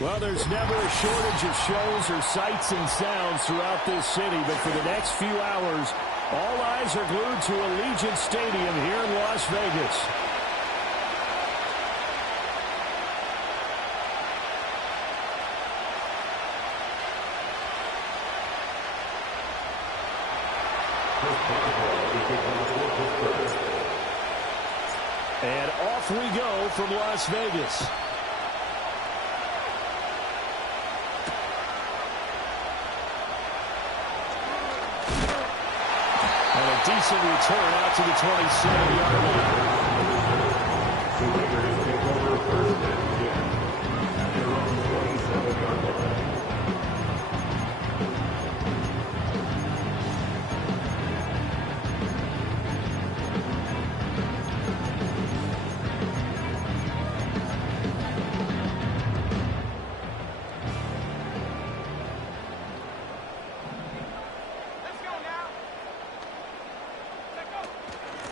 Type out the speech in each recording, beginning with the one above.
Well, there's never a shortage of shows or sights and sounds throughout this city, but for the next few hours, all eyes are glued to Allegiant Stadium here in Las Vegas. And off we go from Las Vegas. And a decent return out to the 27-yard line. The Raiders take over first and 10 at their own 27-yard line.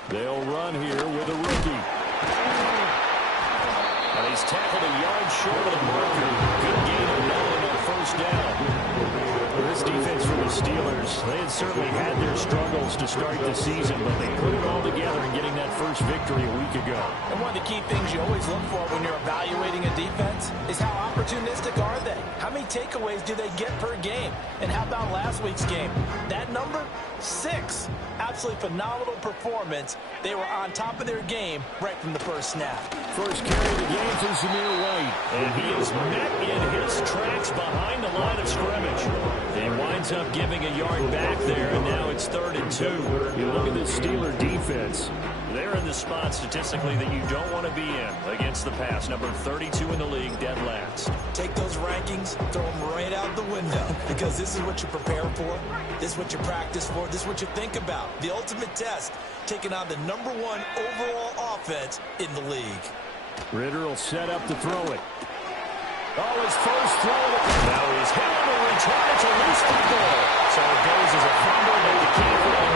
They'll run here with a rookie. And he's tackled a yard short of the marker. Good gain of 9 on first down. This defense for the Steelers, they had certainly had their struggles to start the season, but they put it all together in getting that first victory a week ago. And one of the key things you always look for when you're evaluating a defense is how opportunistic are they? How many takeaways do they get per game? And how about last week's game? That number? 6. Absolutely phenomenal performance. They were on top of their game right from the first snap. First carry of the game for Zamir White. And he is met in his tracks behind the line of scrimmage. He winds up giving a yard back there, and now it's 3rd and 2. You look at this Steeler defense. They're in the spot statistically that you don't want to be in against the pass. Number 32 in the league, dead last. Take those rankings, throw them right out the window, because this is what you prepare for. This is what you practice for. This is what you think about. The ultimate test, taking on the #1 overall offense in the league. Ritter will set up to throw it. Oh, his first throw. Now he's hit on the return. It's a loose football. So it goes as a fumble, but you can't run.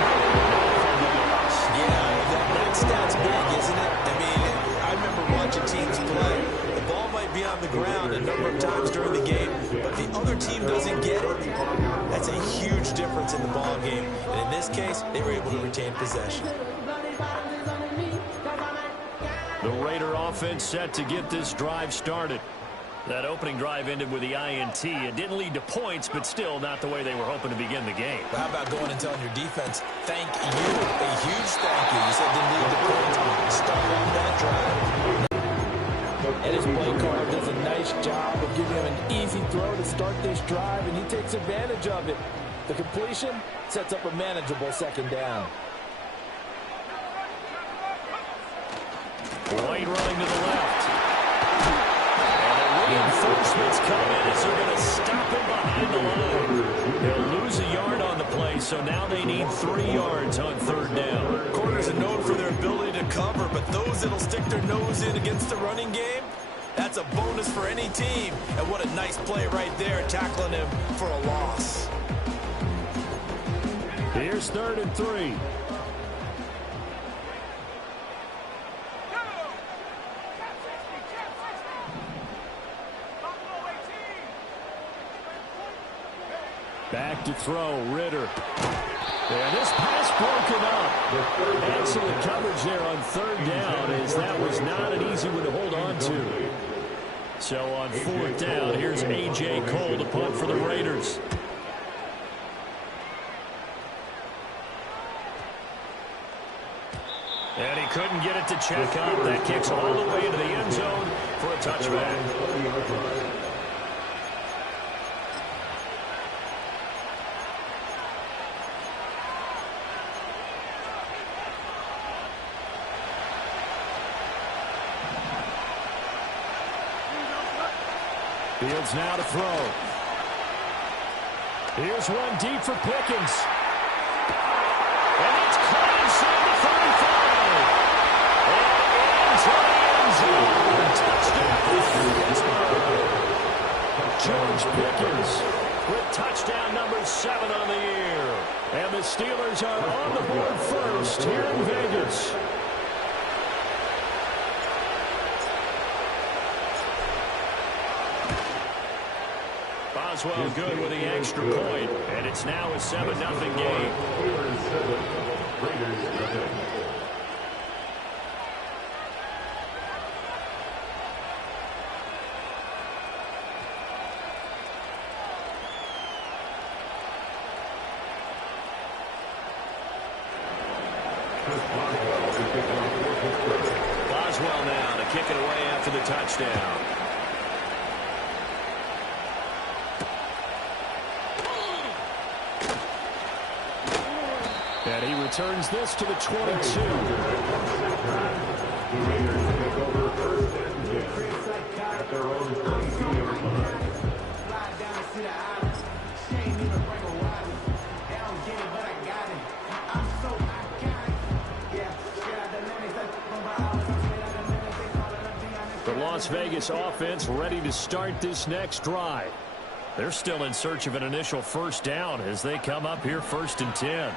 Yeah, that stat's big, isn't it? I mean, I remember watching teams play. The ball might be on the ground a number of times during the game, but the other team doesn't get it. That's a huge difference in the ball game. And in this case, they were able to retain possession. The Raider offense set to get this drive started. That opening drive ended with the INT. It didn't lead to points, but still not the way they were hoping to begin the game. Well, how about going and telling your defense, thank you, a huge thank you. You said didn't lead to points. Start on that drive. And his play caller does a nice job of giving him an easy throw to start this drive, and he takes advantage of it. The completion sets up a manageable 2nd down. White running to the left. And the reinforcements come in as they're going to stop him behind the line. They'll lose a yard on the play, so now they need 3 yards on 3rd down. Corners are known for their ability to cover, but those that'll stick their nose in against the running game, that's a bonus for any team. And what a nice play right there, tackling him for a loss. Here's 3rd and 3. Back to throw, Ritter. And this pass broken up. Excellent coverage there on 3rd down, as that was not an easy one to hold on to. So on 4th down, here's A.J. Cole to punt for the Raiders. And he couldn't get it to check up. That kicks all the way into the end zone for a touchback. Fields now to throw. Here's one deep for Pickens. And it's caught inside the 35. And into the end zone. Touchdown. George Pickens with touchdown number 7 on the year. And the Steelers are on the board first here in Vegas. Boswell good with the extra point, and it's now a 7-0 game. Boswell now to kick it away after the touchdown. And he returns this to the 22. The Las Vegas offense ready to start this next drive. They're still in search of an initial first down as they come up here 1st and 10.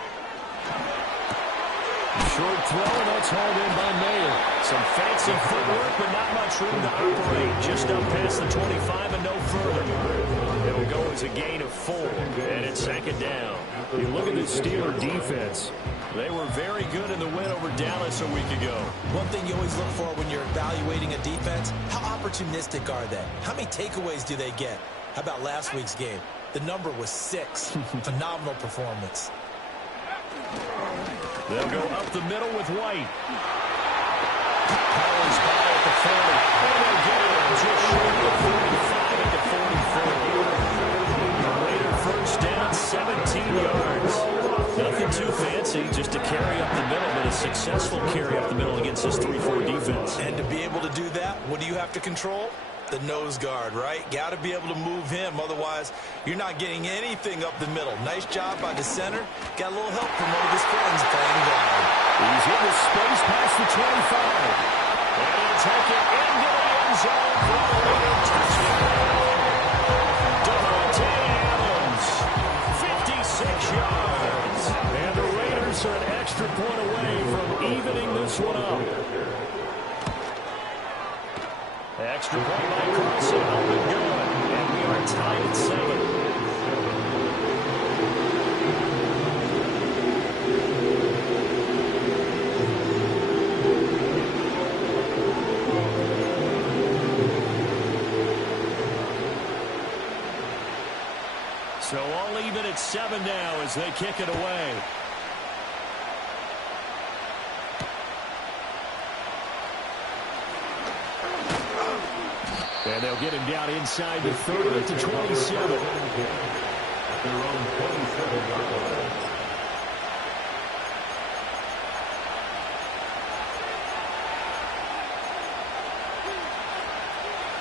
Short throw, and that's hauled in by Mayer. Some fancy footwork, but not much room to operate. Just up past the 25 and no further. It'll go as a gain of 4, and it's 2nd down. You look at the Steeler defense. They were very good in the win over Dallas a week ago. One thing you always look for when you're evaluating a defense, how opportunistic are they? How many takeaways do they get? How about last week's game? The number was 6. Phenomenal performance. They'll go up the middle with White. Collins by at the 40. And they'll get it just short of 45 at the 44. Later first down, 17 yards. Nothing too fancy, just a carry up the middle, but a successful carry up the middle against this 3-4 defense. And to be able to do that, what do you have to control? The nose guard, right? Got to be able to move him. Otherwise, you're not getting anything up the middle. Nice job by the center. Got a little help from one of his friends playing guard. He's in the space past the 25. And he'll take it into the end zone for a later touchdown. Devontae Adams, 56 yards. And the Raiders are an extra point away from evening this one up. Extra point by Carson, up and good. And we are tied at 7. So all even at 7 now as they kick it away. And they'll get him down inside the 30 to 27.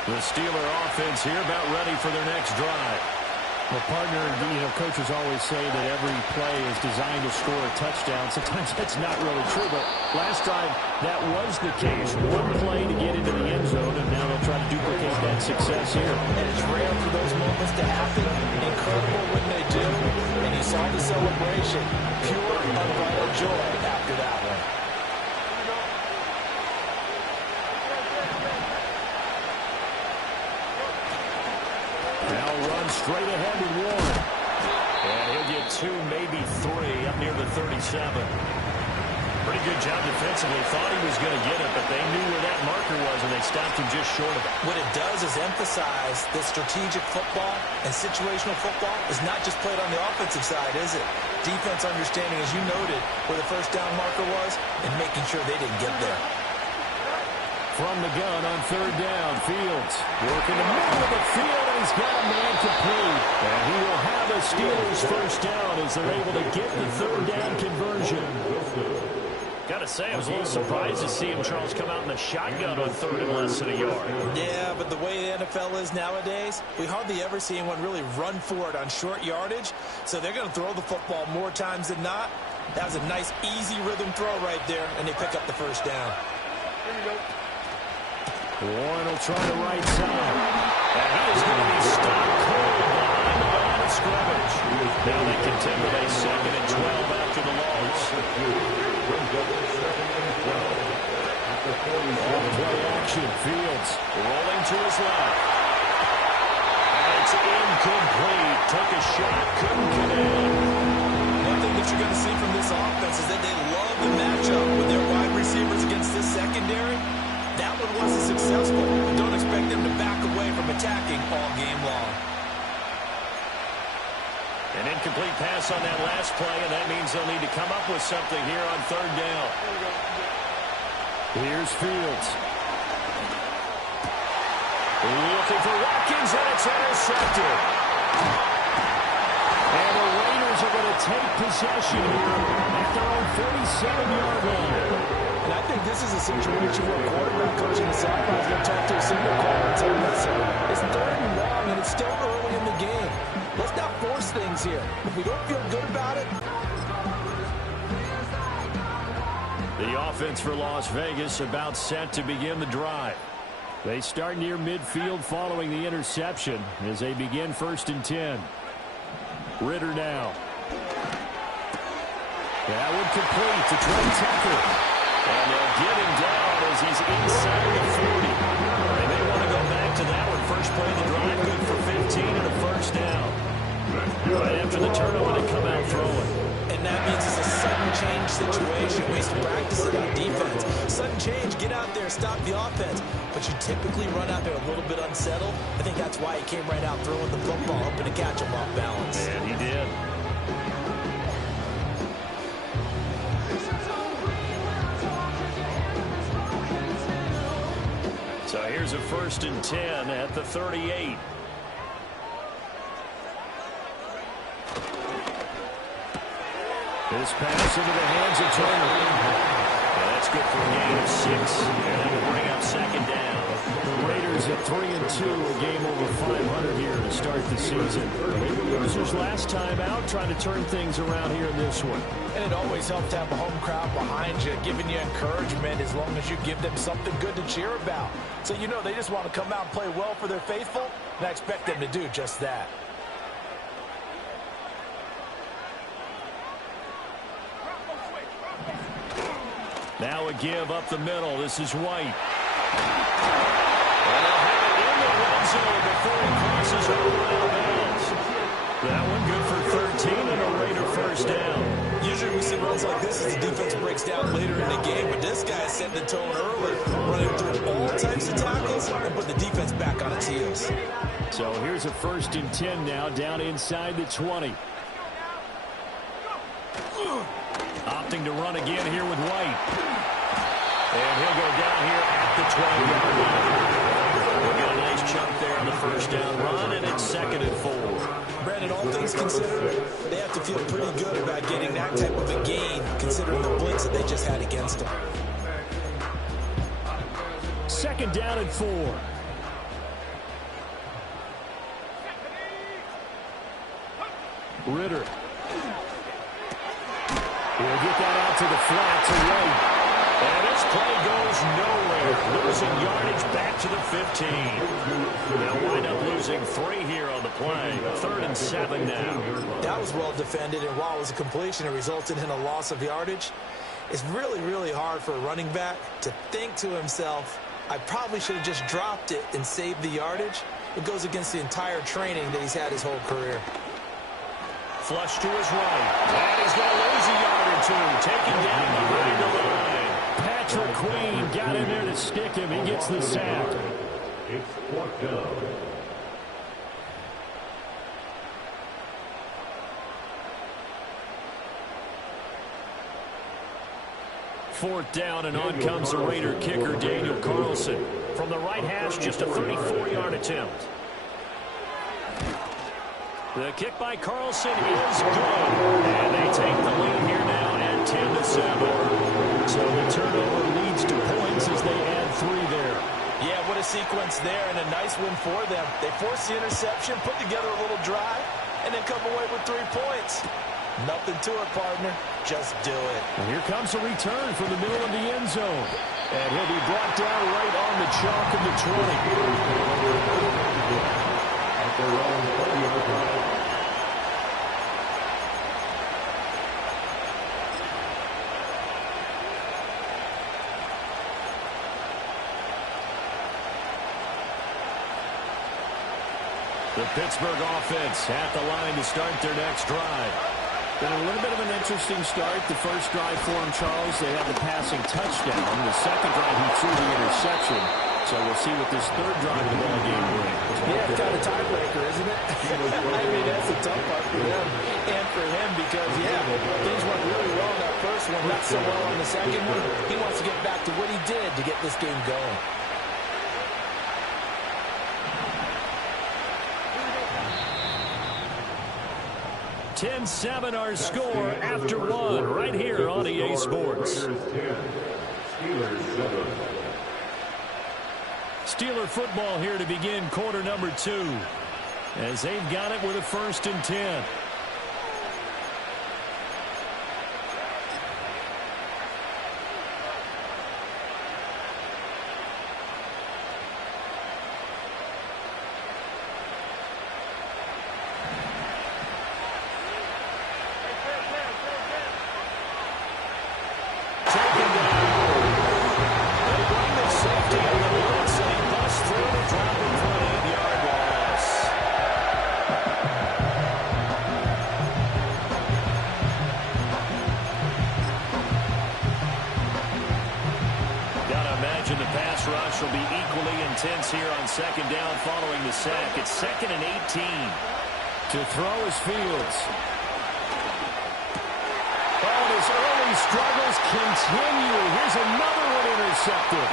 The Steeler offense here about ready for their next drive. Well, partner, coaches always say that every play is designed to score a touchdown. Sometimes that's not really true, but last drive that was the case. One play to get into the end zone, and now they'll try to duplicate that success here. And it's rare for those moments to happen. Incredible when they do. And you saw the celebration. Pure, unbridled joy after that one. Straight ahead with Warren. And he'll get 2, maybe 3 up near the 37. Pretty good job defensively. Thought he was going to get it, but they knew where that marker was, and they stopped him just short of it. What it does is emphasize that strategic football and situational football is not just played on the offensive side, is it? Defense understanding, as you noted, where the first down marker was and making sure they didn't get there. From the gun on 3rd down, Fields working the middle of the field, and he's got a man complete. And he will have the Steelers first down as they're able to get the 3rd down conversion. Got to say, I was a little surprised to see him, Charles, come out in the shotgun on 3rd and less than a yard. Yeah, but the way the NFL is nowadays, we hardly ever see anyone really run for it on short yardage. So they're going to throw the football more times than not. That was a nice, easy rhythm throw right there, and they pick up the first down. There you go. Warren will try the right side. And he is going to be stopped cold behind the line of scrimmage. Now they contend with a 2nd and 12 after the loss. All play action. Fields rolling to his left. And It's incomplete. Took a shot, couldn't connect. One thing that you're going to see from this offense is that they love the matchup with their wide receivers against this secondary. That one wasn't successful, but don't expect them to back away from attacking all game long. An incomplete pass on that last play, and that means they'll need to come up with something here on third down. Here's Fields. Looking for Watkins, and it's intercepted. And the Raiders are going to take possession here at their own 47-yard line. And I think this is a situation where a quarterback coach in the sideline is going to talk to a signal caller and say, listen, it's third and long, and it's still early in the game. Let's not force things here. If we don't feel good about it. The offense for Las Vegas about set to begin the drive. They start near midfield following the interception as they begin 1st and 10. Ritter now. That would complete to Trey Tucker. And they'll get him down as he's inside the 40. They may want to go back to that one. First play of the drive, good for 15 and a first down. Right after the turnover, they come out throwing. And that means it's a sudden change situation. We used to practice it on defense. Sudden change, get out there, stop the offense. But you typically run out there a little bit unsettled. I think that's why he came right out throwing the football, hoping to catch him off balance. And he did. So here's a 1st and 10 at the 38. This pass into the hands of Turner. And that's good for a gain of 6. And that will bring up 2nd down. The Raiders at 3-2, a game over 500 here to start the season. They were losers last time out, trying to turn things around here in this one. And it always helps to have a home crowd behind you, giving you encouragement as long as you give them something good to cheer about. So you know they just want to come out and play well for their faithful, and I expect them to do just that. Now a give up the middle. This is White. And they'll have it in the red zone before he crosses over out of bounds. That one good for 13 and a Raider first down. Usually we see runs like this as the defense breaks down later in the game, but this guy set the tone early, running through all types of tackles and put the defense back on its heels. So here's a 1st and 10 now, down inside the 20. Opting to run again here with White. And he'll go down here at the 20-yard line. We'll get a nice chunk there on the first down run, and it's 2nd and 4. Brandon, all things considered, they have to feel pretty good about getting that type of a gain, considering the blitz that they just had against them. 2nd down and 4. Ritter. He'll get that out to the flat to White. And this play goes nowhere. Losing yardage back to the 15. They'll wind up losing 3 here on the play. 3rd and 7 now. That was well defended, and while it was a completion, it resulted in a loss of yardage. It's really, really hard for a running back to think to himself, I probably should have just dropped it and saved the yardage. It goes against the entire training that he's had his whole career. Flush to his right. And he's going to lose a yard or two. Taken down behind the line. Patrick Queen got in there to stick him. He gets the sack. It's 4th down. Fourth down, and on comes the Raider kicker, Daniel Carlson. From the right hash, just a 34-yard attempt. The kick by Carlson is good. And they take the lead here now at 10-7. So the turnover leads to points as they add 3 there. Yeah, what a sequence there, and a nice win for them. They forced the interception, put together a little drive, and then come away with 3 points. Nothing to it, partner. Just do it. And here comes a return from the middle of the end zone. And he'll be brought down right on the chalk of the 20. At their own 30-yard line. The The Pittsburgh offense at the line to start their next drive. Been a little bit of an interesting start. The first drive for him, Charles, they had the passing touchdown. The second drive, he threw the interception. So we'll see what this third drive of the ball game brings. Yeah, it's kind of tiebreaker, isn't it? I mean, that's a tough part for them and for him because, things went really well in that first one, not so well on the second one. He wants to get back to what he did to get this game going. 10-7 our score after one right here on EA Sports. Steeler football here to begin quarter number 2 as they've got it with a 1st and 10. Will be equally intense here on second down following the sack. It's 2nd and 18. To throw is Fields. Oh, his early struggles continue. Here's another one intercepted.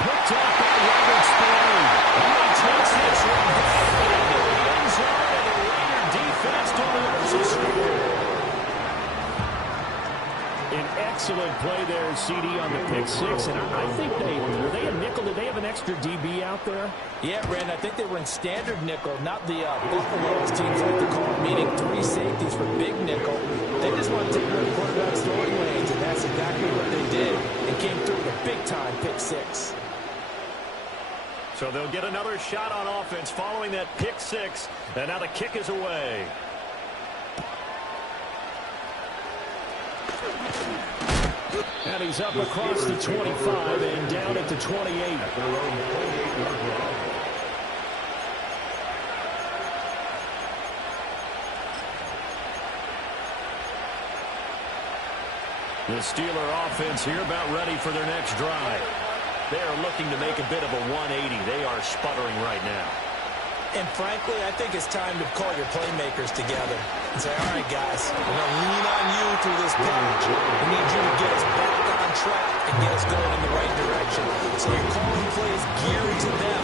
Picked up by Robert Spillane. He takes this one back into the end zone, and the Raider defense delivers a score. An excellent play there, CD, on the pick six. And I think were they a nickel? Did they have an extra DB out there? Yeah, Brandon, I think they were in standard nickel, not the Buffalo, as teams like to call it, meaning 3 safeties for big nickel. They just want to take away the quarterback's throwing lanes, and that's exactly what they did. And came through with a big-time pick six. So they'll get another shot on offense following that pick six, and now the kick is away. And he's up across the 25 and down at the 28. The Steeler offense here about ready for their next drive. They are looking to make a bit of a 180. They are sputtering right now. And frankly, I think it's time to call your playmakers together and say, all right, guys, we're going to lean on you through this patch. We need you to get us back on track and get us going in the right direction. So you're calling plays geared to them.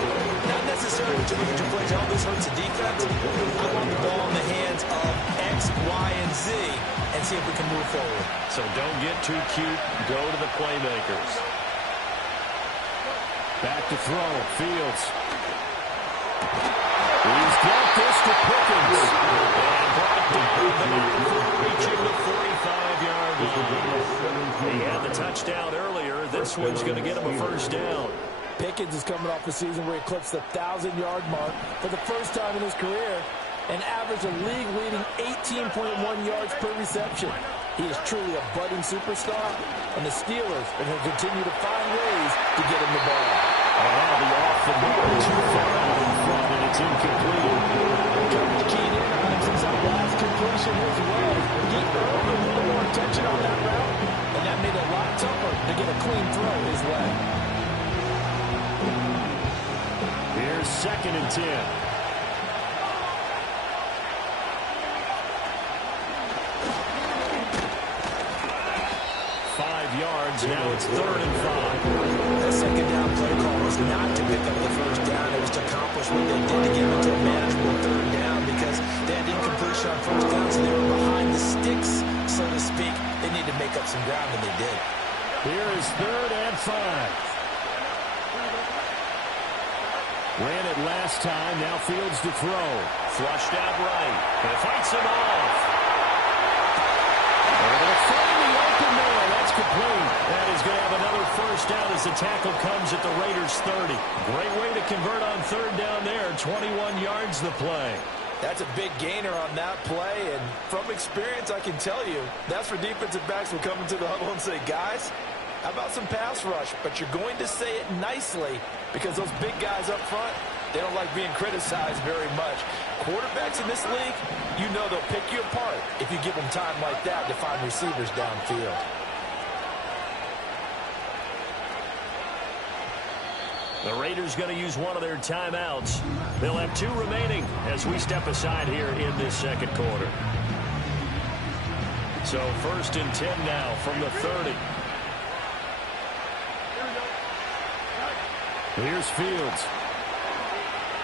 Not necessarily individual plays. Oh, this hurts the defense. I want the ball in the hands of X, Y, and Z and see if we can move forward. So don't get too cute. Go to the playmakers. Back to throw. Fields. He's got this to Pickens. And brought down, reaching the 45-yard line. He had the touchdown earlier. This one's going to get him a first down. Pickens is coming off a season where he eclipsed the 1,000-yard mark for the first time in his career and averaged a league-leading 18.1 yards per reception. He is truly a budding superstar, and the Steelers are going to continue to find ways to get him the ball. And that'll be off the ball too far out in front, and it's incomplete. Coach keyed in on him since that last completion his way. He earned a little more attention on that route, and that made it a lot tougher to get a clean throw his way. Here's 2nd and 10. Yards. Now it's 3rd and 5. That second down play call was not to pick up the first down. It was to accomplish what they did to get into a manageable 3rd down because they had incompletion on first down, so they were behind the sticks, so to speak. They need to make up some ground, and they did. Here is 3rd and 5. Ran it last time. Now Fields to throw. Flushed out right. And fights him off. They're going to find the open man. That's complete. That is going to have another first down as the tackle comes at the Raiders' 30. Great way to convert on 3rd down there. 21 yards the play. That's a big gainer on that play, and from experience, I can tell you, that's where defensive backs will come into the huddle and say, guys, how about some pass rush? But you're going to say it nicely because those big guys up front, They don't like being criticized very much. Quarterbacks in this league, you know they'll pick you apart if you give them time like that to find receivers downfield. The Raiders going to use one of their timeouts. They'll have 2 remaining as we step aside here in this second quarter. So 1st and 10 now from the 30. Here's Fields.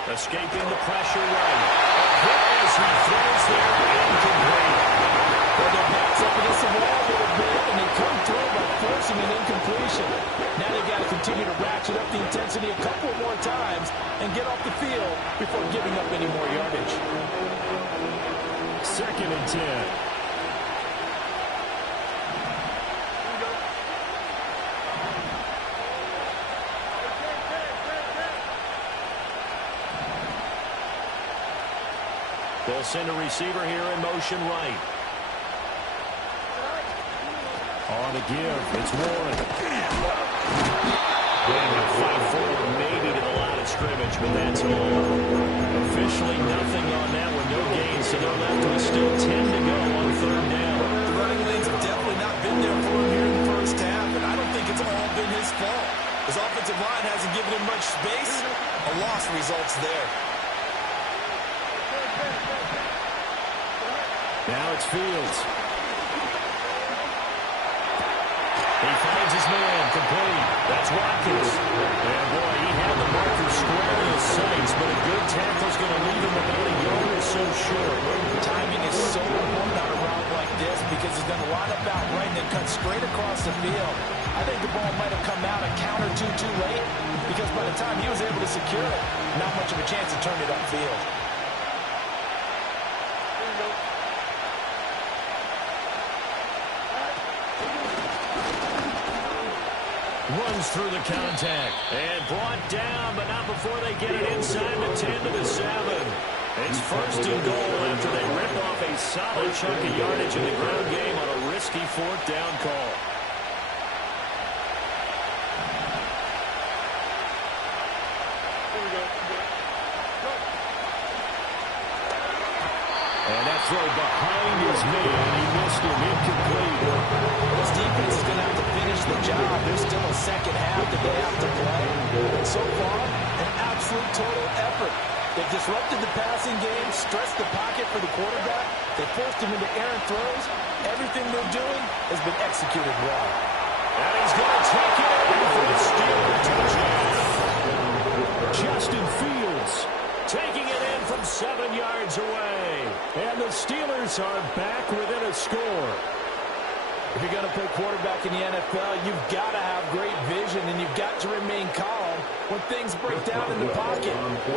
Escaping the pressure right. Hit as he throws there, incomplete. Well, their backs up against the wall a little bit, and they come through by forcing an incompletion. Now they've got to continue to ratchet up the intensity a couple more times and get off the field before giving up any more yardage. 2nd and 10. They'll send a receiver here in motion right. On the give, it's Warren. Going to fight forward maybe to the line of scrimmage, but that's all. Officially nothing on that one, no gain, so they're left with still 10 to go on 3rd down. The running lanes have definitely not been there for him here in the first half, and I don't think it's all been his fault. His offensive line hasn't given him much space. A loss results there. Now it's Fields. He finds his man, complete. That's Watkins. And boy, he had the marker square in his sights, but a good tackle's going to leave him about a yard or so short. Timing is so important on a route like this because he's going to line up out right and then cut straight across the field. I think the ball might have come out a count or two too late because by the time he was able to secure it, not much of a chance to turn it upfield. Runs through the contact and brought down, but not before they get it inside the 10 to the 7. It's 1st and goal after they rip off a solid chunk of yardage in the ground game on a risky 4th down call. And that throw behind his man, he missed him, incomplete. This defense is going to have to finish the job. There's still a second half that they have to play. But so far, an absolute total effort. They've disrupted the passing game, stressed the pocket for the quarterback. They forced him into errant throws. Everything they're doing has been executed well. And he's going to take it in for the Steelers touchdown. Justin Fields Taking it in from 7 yards away. And the Steelers are back within a score. If you're going to play quarterback in the NFL, you've got to have great vision, and you've got to remain calm when things break down in the pocket.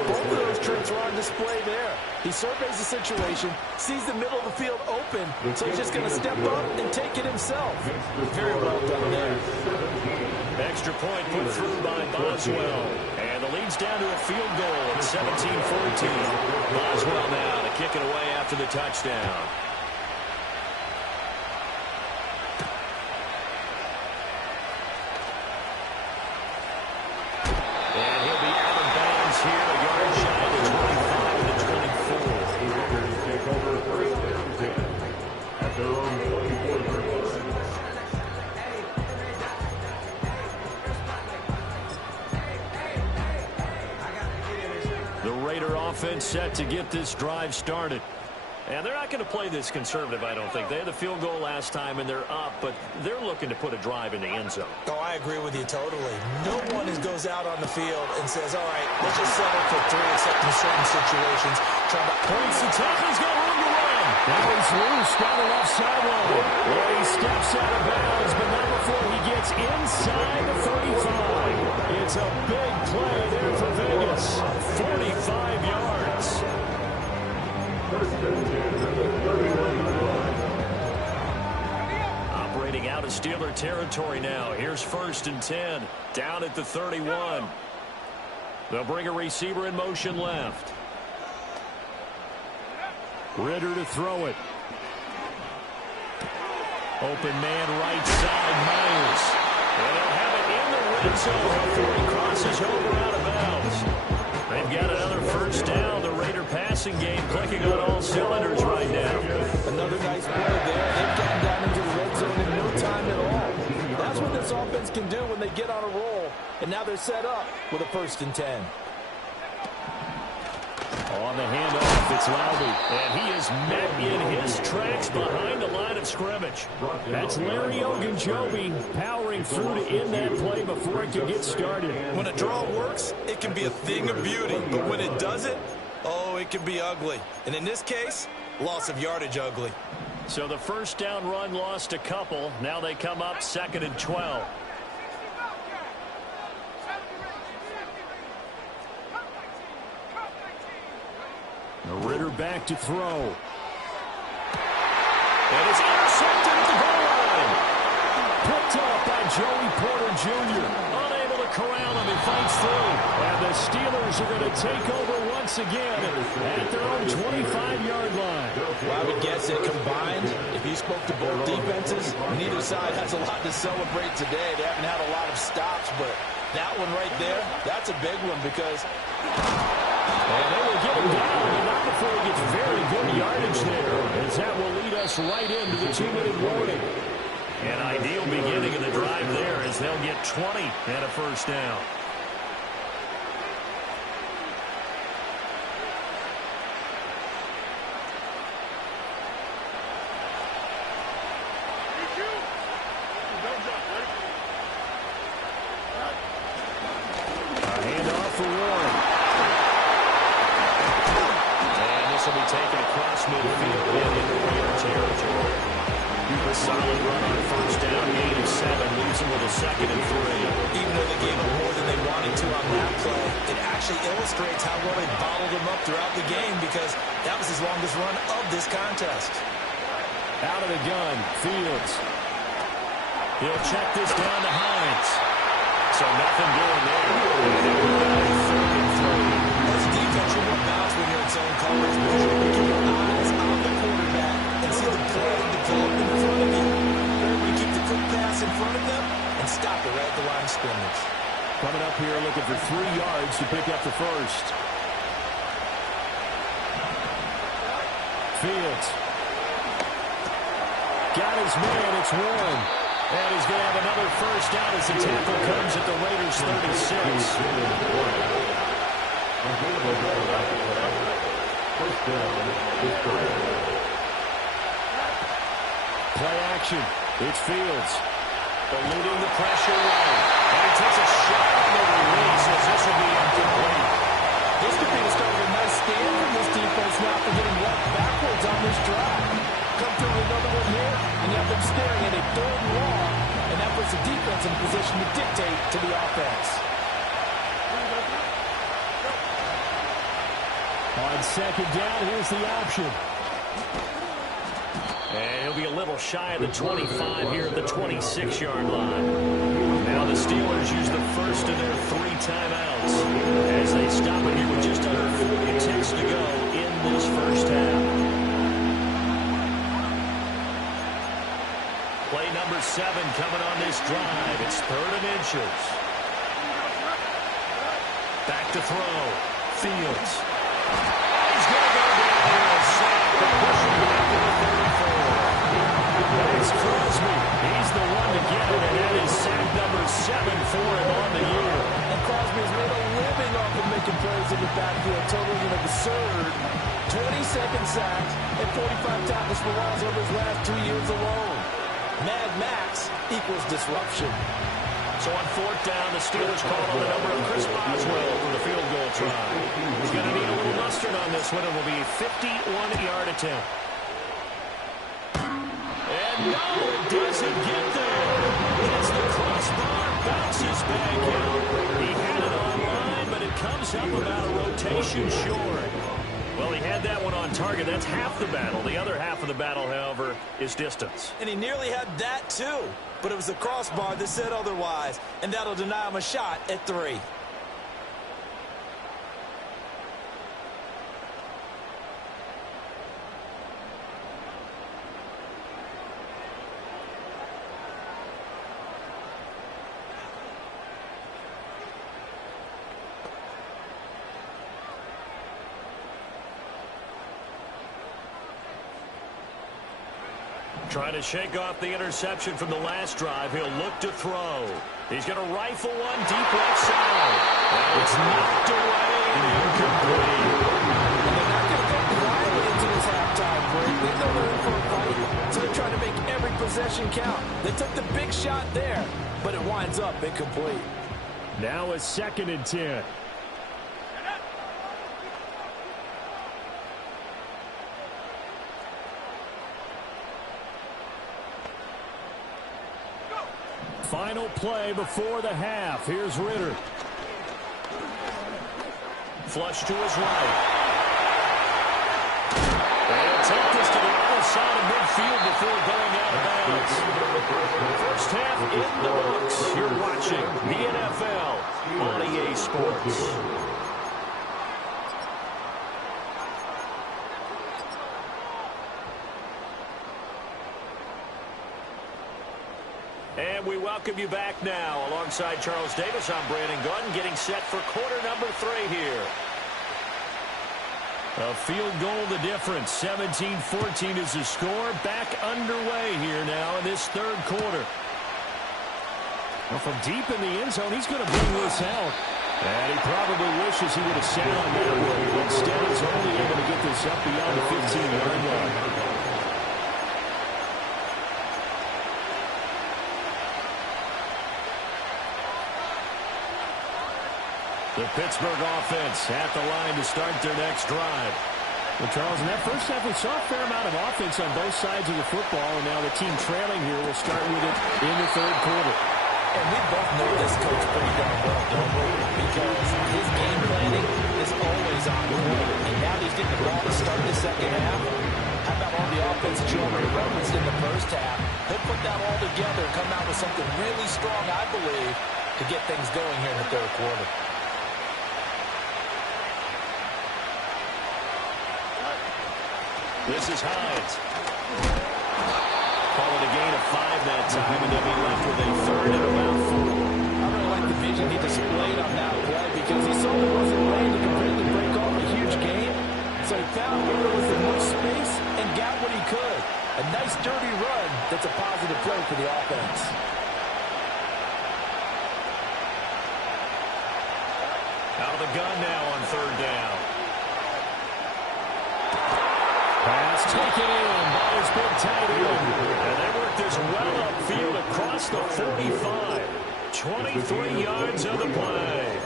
Both of those traits are on display there. He surveys the situation, sees the middle of the field open, so he's just going to step up and take it himself. Very well done there. Extra point put through by Boswell. And the lead's down to a field goal at 17-14. Boswell now to kick it away after the touchdown. And he'll be out of bounds here, a yard shy of the 25 to 24. Take over 1st and 10 at their own 24-yard line. The Raider offense set to get this drive started. And they're not going to play this conservative, I don't think. They had the field goal last time, and they're up, but they're looking to put a drive in the end zone. Oh, I agree with you totally. No one goes out on the field and says, all right, let's just settle for 3 except in certain situations. Trying to points the tackle. He's got room to run. Now he's loose down the left sideline. Well, he steps out of bounds, but not before he gets inside the 35. It's a big play there for Vegas. 45 yards. Operating out of Steeler territory now. Here's 1st and 10. Down at the 31. They'll bring a receiver in motion left. Ritter to throw it. Open man right side, Myers. And they'll have it in the red zone before he crosses over out of bounds. They've They've got another first down. The Raider passing game clicking on all cylinders right now. Another nice play there. They've gotten down into the red zone in no time at all. That's what this offense can do when they get on a roll. And now they're set up with a 1st and 10. On the handoff, PITvzLV. And he is met in his tracks behind the line of scrimmage. That's Larry Ogunjobi powering through to end that play before it can get started. When a draw works, it can be a thing of beauty. But when it doesn't, oh, it can be ugly. And in this case, loss of yardage ugly. So the first down run lost a couple. Now they come up 2nd and 12. The Ritter back to throw. And it's intercepted at the goal line. Picked up by Joey Porter Jr. Unable to corral him. He fights through. And the Steelers are going to take over once again at their own 25-yard line. Well, I would guess that combined, if you spoke to both defenses, neither side has a lot to celebrate today. They haven't had a lot of stops, but that one right there, that's a big one because... And they will get him down, but not before he gets very good yardage there, as that will lead us right into the 2-minute warning. An ideal beginning of the drive there as they'll get 20 and a first down. A handoff for Warren. Will be taken across midfield and into Raider territory. A solid run on first down, gain of 7, leaves them with a 2nd and 3. Even though they gave up more than they wanted to on that play, it actually illustrates how well they bottled them up throughout the game because that was his longest run of this contest. Out of the gun, Fields. He'll check this down to Hines. So nothing doing there. 3rd and 3. As a defense, you want balance when you're in zone coverage because you keep your eyes on the quarterback and see the play develop in front of you. You keep the quick pass in front of them and stop it right at the line of scrimmage. Coming up here looking for 3 yards to pick up the first. Fields. Got his man, it's Warren. And he's going to have another first down as the tackle comes at the Raiders 36. Play action. It's Fields. Eluding the pressure right. And he takes a shot on the release as this will be incomplete. This could be the start of a nice stand from this defense now for getting left backwards on this drive. Come through with another one here, and you have them staring at a 3rd and long, and that puts the defense in a position to dictate to the offense. On 2nd down, here's the option. And he'll be a little shy of the 25 here at the 26-yard line. Now the Steelers use the first of their 3 timeouts as they stop it here with just under 40 ticks to go in this first half. Play number 7 coming on this drive. It's 3rd and inches. Back to throw. Fields. He's going to go down here and sack the pushing back to the 34. It's Crosby. He's the one to get it, and that is sack number 7 for him on the year. And Crosby's made a living off of making plays in the backfield, totaling an absurd 22nd sacks and 45 tackles for loss over his last 2 years alone. Mad Max equals disruption. So on 4th down, the Steelers call on the number of Chris Boswell for the field goal try. He's going to need a little mustard on this one. It will be a 51-yard attempt. And no, it doesn't get there. It's the crossbar, bounces back out. He had it online, but it comes up about a rotation short. Well, he had that one on target. That's half the battle. The other half of the battle, however, is distance. And he nearly had that, too. But it was the crossbar that said otherwise, and that'll deny him a shot at 3. Trying to shake off the interception from the last drive. He'll look to throw. He's going to rifle one deep left side. And it's knocked away and incomplete. And they're not going to go quietly into this halftime break. They know they're in for a fight, so they're trying to make every possession count. They took the big shot there, but it winds up incomplete. Now a 2nd and 10. Final play before the half. Here's Ritter. Flush to his right. And take this to the other side of midfield before going out of bounds. First half in the books. You're watching the NFL on EA Sports. And we welcome you back now. Alongside Charles Davis, I'm Brandon Gunn, getting set for quarter number 3 here. A field goal the difference. 17-14 is the score. Back underway here now in this 3rd quarter. Well, from deep in the end zone, he's going to bring this out. And he probably wishes he would have sat on that one. But instead, he's only able to get this up beyond the 15-yard line. The Pittsburgh offense at the line to start their next drive. Well, Charles, in that first half, we saw a fair amount of offense on both sides of the football, and now the team trailing here will start with it in the 3rd quarter. And we both know this coach pretty darn well, don't we? Because his game planning is always on point. And now he's getting the ball to start the 2nd half. How about all the offense that you already referenced in the first half? He'll put that all together and come out with something really strong, I believe, to get things going here in the 3rd quarter. This is Hines. Call it a gain of 5 that time, and they'll be left with a 3rd and about 4. I really like the vision he displayed on that play because he saw there wasn't a lane to completely break off a huge gain. So he found where there was the most space and got what he could. A nice, dirty run that's a positive play for the offense. Out of the gun now on 3rd down. Pass taken in by his big tight end. And they work this well upfield across the 45. 23 yards of the play.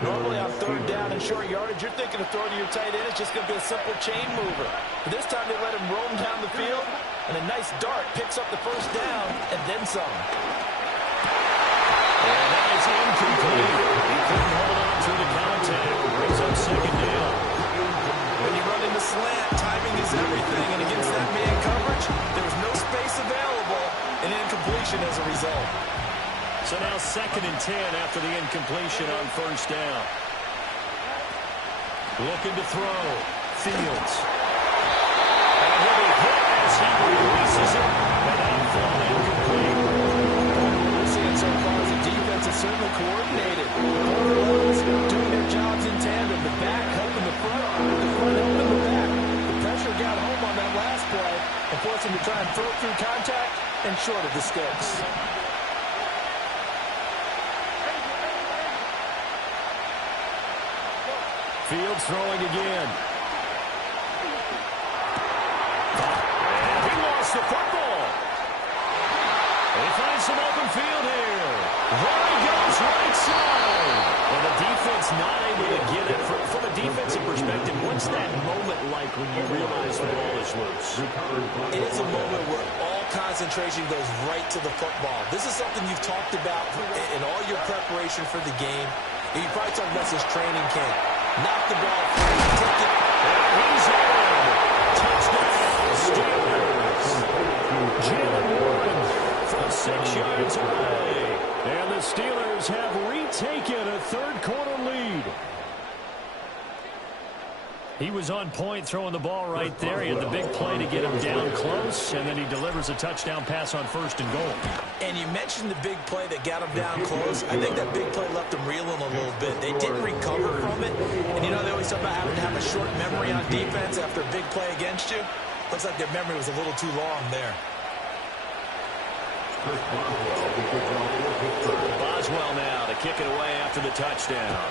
Normally on 3rd down and short yardage, you're thinking of throwing to your tight end. It's just going to be a simple chain mover. But this time they let him roam down the field, and a nice dart picks up the 1st down and then some. And that is incomplete. He couldn't hold on through the contact. Brings up 2nd down. When you run in the slant, timing is everything. And against that man coverage, there was no space available, and incompletion as a result. So now 2nd and 10 after the incompletion on 1st down. Looking to throw. Fields. And he'll be hit as he releases it. And that'll fall incomplete. We're seeing so far as the defense is certainly coordinated. Both levels doing their jobs in tandem. The back helping the front helping the back. The pressure got home on that last play and forced him to try and throw through contact and short of the sticks. Fields throwing again. And he lost the football. He finds some open field here. There he goes, right side. And the defense not able to get it. From a defensive perspective, what's that moment like when you realize the ball is loose? It is a moment where all concentration goes right to the football. This is something you've talked about in all your preparation for the game. You probably talked about this training camp. Knock the ball free, take it. And he's in. Touchdown, Steelers. Jalen Warren From 6 yards away. And the Steelers have retaken a 3rd quarter lead. He was on point throwing the ball right there. He had the big play to get him down close, and then he delivers a touchdown pass on 1st and goal. And you mentioned the big play that got him down close. I think that big play left him reeling a little bit. They didn't recover from it. And, you know, they always talk about having to have a short memory on defense after a big play against you. Looks like their memory was a little too long there. Boswell now to kick it away after the touchdown.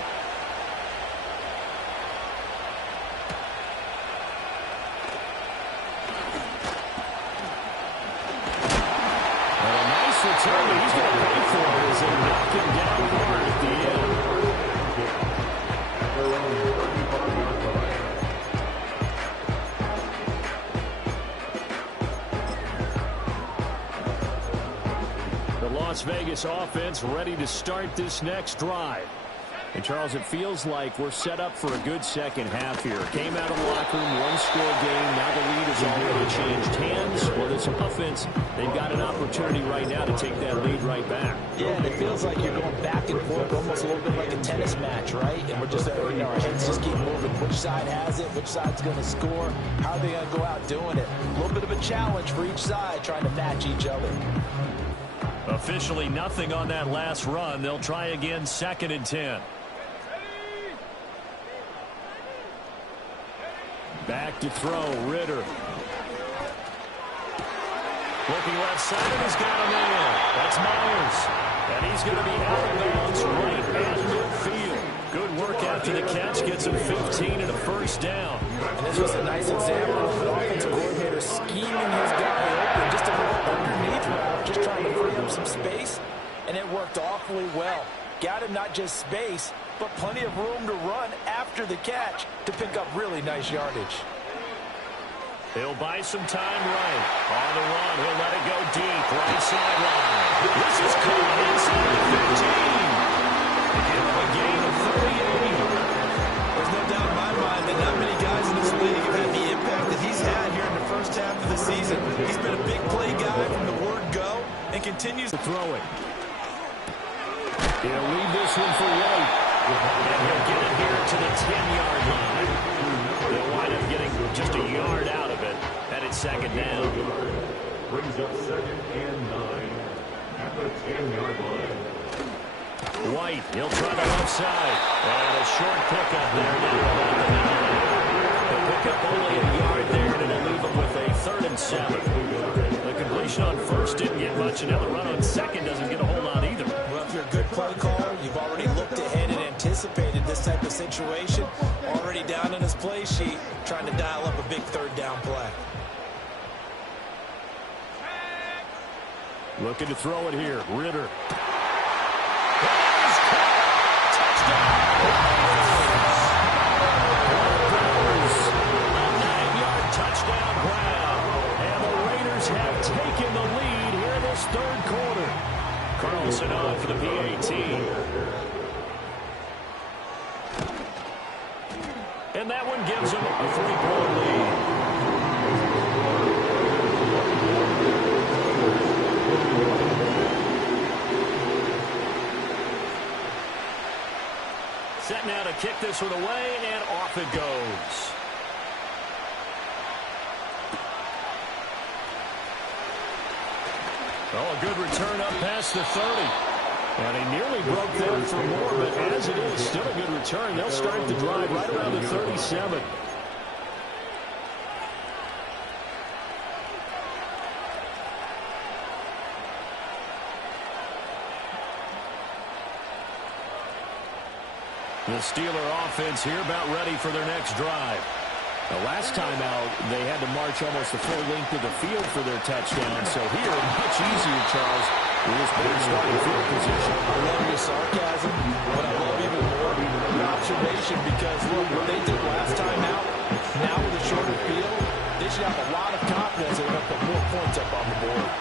And a nice return, but he's going to pay for it as they knock him down hard at the end. Las Vegas offense ready to start this next drive. And, Charles, it feels like we're set up for a good second half here. Came out of the locker room, one-score game. Now the lead has already changed hands. Well, this offense, they've got an opportunity right now to take that lead right back. Yeah, and it feels like you're going back and forth, almost a little bit like a tennis match, right? And we're just, our heads just keep moving. Which side has it? Which side's going to score? How are they going to go out doing it? A little bit of a challenge for each side, trying to match each other. Officially nothing on that last run. They'll try again, 2nd and 10. Back to throw, Ritter. Looking left side, he's got a man. That's Myers. And he's going to be out of bounds right at midfield. Good work after the catch. Gets him 15 and a first down. And this was a nice example of an offensive coordinator scheming his guy open just a little underneath him, just trying to free up some space, and it worked awfully well. Got him not just space, but plenty of room to run after the catch to pick up really nice yardage. He'll buy some time right. On the run, he'll let it go deep. Right sideline. This is caught inside the 15. Give him a gain of 38. There's no doubt in my mind that not many guys in this league have had the impact that he's had here in the first half of the season. He's been a big play guy from the word go and continues to throw it. He'll leave this one for White. And he'll get it here to the 10-yard line. They'll wind up getting just a yard out of it. And it's 2nd down. Brings up 2nd and 9 at the 10-yard line. White, he'll try the left side. And a short pickup there now about the 9. He'll pick up only a yard there, and it'll leave him with a 3rd and 7. The completion on first didn't get much, and now the run on second doesn't get a whole lot either. Well, if you're a good play caller, you've already looked ahead and anticipated this type of situation. Already down in his play sheet, trying to dial up a big 3rd down play. Looking to throw it here. Ritter. Touchdown ground. And the Raiders have taken the lead here in this 3rd quarter. Carlson on for the PAT. And that one gives them a 3-point lead. Set now to kick this one away, and off it goes. Oh, a good return up past the 30. And he nearly broke that for more, but as it is, still a good return. They'll start the drive right around the 37. The Steeler offense here about ready for their next drive. The last time out, they had to march almost the full length of the field for their touchdown. So here, much easier, Charles, with this better starting field position. I love your sarcasm, but I love even more your observation because, look, what they did last time out, now with a shorter field, they should have a lot of confidence they're going to put more points up on the board.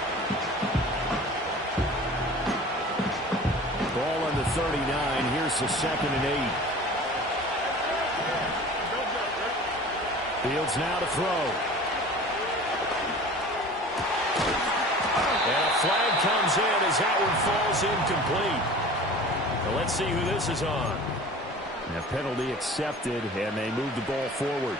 Ball on the 39. Here's the 2nd and 8. Fields now to throw. And a flag comes in as that one falls incomplete. Well, let's see who this is on. And a penalty accepted, and they move the ball forward.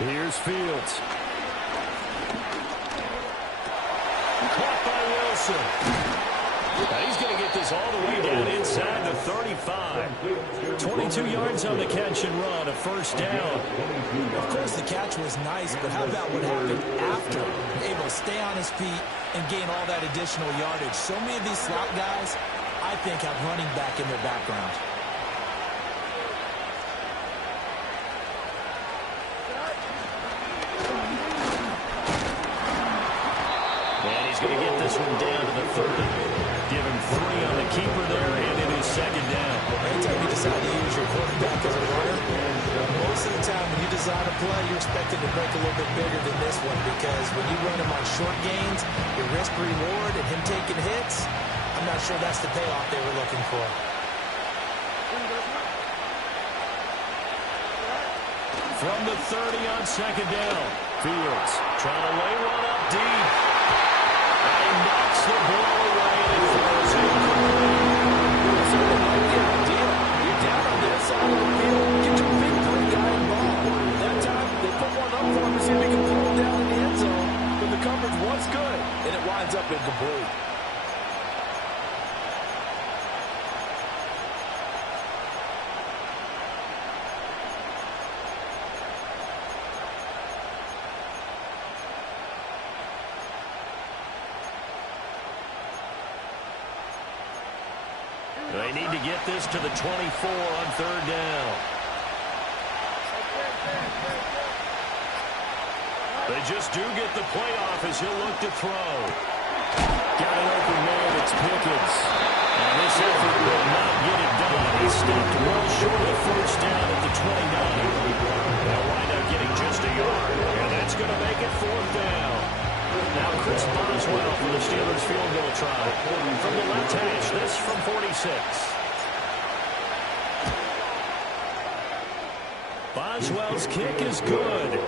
Here's Fields. Caught by Wilson. Now he's going to get this all the way down inside the 35. 22 yards on the catch and run, a first down. Of course, the catch was nice, but how about what happened after? Able to stay on his feet and gain all that additional yardage. So many of these slot guys, I think, have running back in their background. And he's going to get this one down to the 30. Give him 3 on the keeper there, and it is second down. Anytime you decide to use your quarterback as a runner, most of the time when you design a play, you're expected to break a little bit bigger than this one, because when you run him on short gains, your risk-reward and him taking hits, I'm not sure that's the payoff they were looking for. From the 30 on second down. Fields trying to lay one up deep. And he knocks the ball away and it throws it incomplete. That's sort of like the idea. You're down on their side of the field. Get your big play guy involved. That time, they put one up for him to see if he can pull him down in the end zone. But the coverage was good, and it winds up incomplete. They need to get this to the 24 on third down. They just do get the playoff as he'll look to throw. Got an open man. It's Pickens. And this effort will not get it done. He stopped well short of first down at the 29. They'll wind up getting just a yard. And that's going to make it fourth down. Now Chris Boswell for the Steelers field goal try. From the left hash, this from 46. Boswell's kick is good.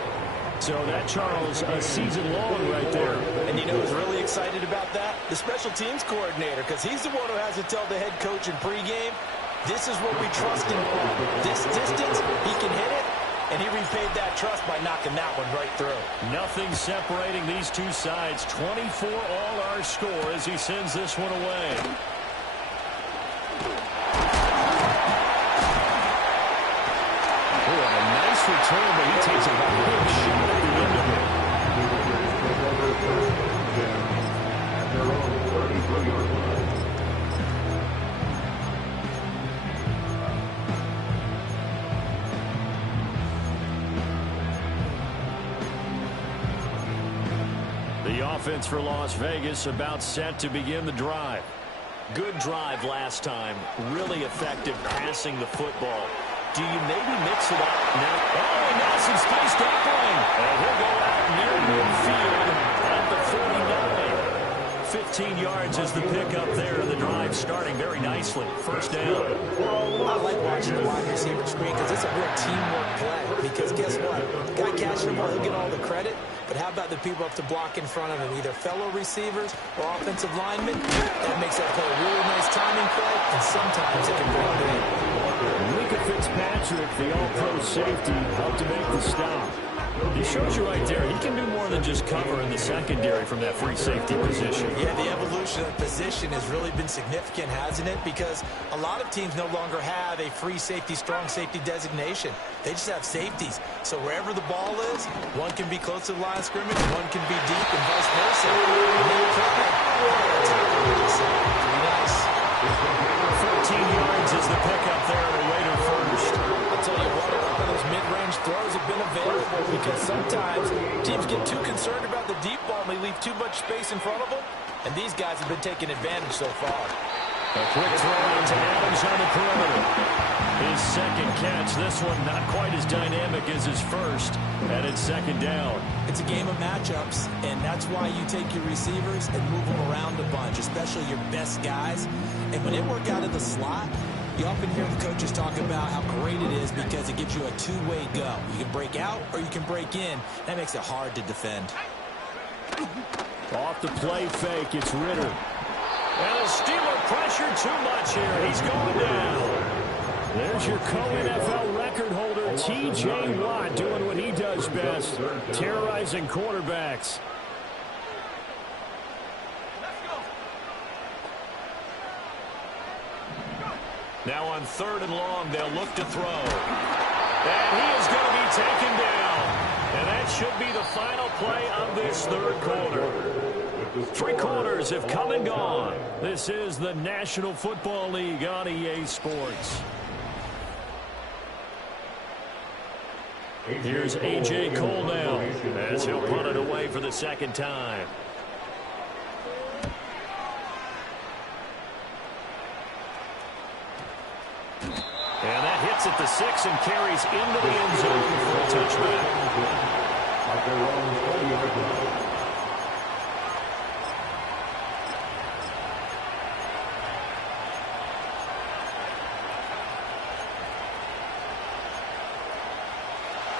So that, Charles, a season long right there. And you know who's really excited about that? The special teams coordinator, because he's the one who has to tell the head coach in pregame, this is what we trust him on. This distance, he can hit it, and he repaid that trust by knocking that one right through. Nothing separating these two sides. 24 all our score as he sends this one away. Oh, a nice return, but he takes a big shot at the end of it. The offense for Las Vegas about set to begin the drive. Good drive last time. Really effective passing the football. Do you maybe mix it up now? Oh, now some space doubling. And he'll go out near midfield at the 49. 15 yards is the pickup there. The drive starting very nicely. First down. I like watching the wide receiver screen because it's a real teamwork play. Because guess what? The guy catching the ball, he'll get all the credit. But how about the people up to block in front of him, either fellow receivers or offensive linemen? That makes that play a really nice timing play, and sometimes it can bring it in. Micah Fitzpatrick, the all-pro safety, helped to make the stop. He shows you right there, he can do more than just cover in the secondary from that free safety position. Yeah, the evolution of position has really been significant, hasn't it? Because a lot of teams no longer have a free safety, strong safety designation. They just have safeties. So wherever the ball is, one can be close to the line of scrimmage, one can be deep, and vice versa. Pretty nice. 14 yards is the pickup there at a Raider first. I'll tell you what, a lot of those mid-range throws have been available because sometimes teams get too concerned about the deep ball and they leave too much space in front of them, and these guys have been taking advantage so far. A quick throw out to Adams on the perimeter. His second catch, this one not quite as dynamic as his first, and it's second down. It's a game of matchups, and that's why you take your receivers and move them around a bunch, especially your best guys. And when they work out of the slot, you often hear the coaches talk about how great it is because it gives you a two-way go. You can break out or you can break in. That makes it hard to defend. Off the play fake, it's Ritter. And the Steeler pressure too much here. He's going down. There's your co-NFL record holder, T.J. Watt doing what he does best, terrorizing quarterbacks. Now on 3rd and long, they'll look to throw. And he is going to be taken down. And that should be the final play of this 3rd quarter. 3 quarters have come and gone. This is the National Football League on EA Sports. Here's A.J. Cole now as he'll punt it away for the 2nd time. And that hits at the 6 and carries into the end zone for a touchback.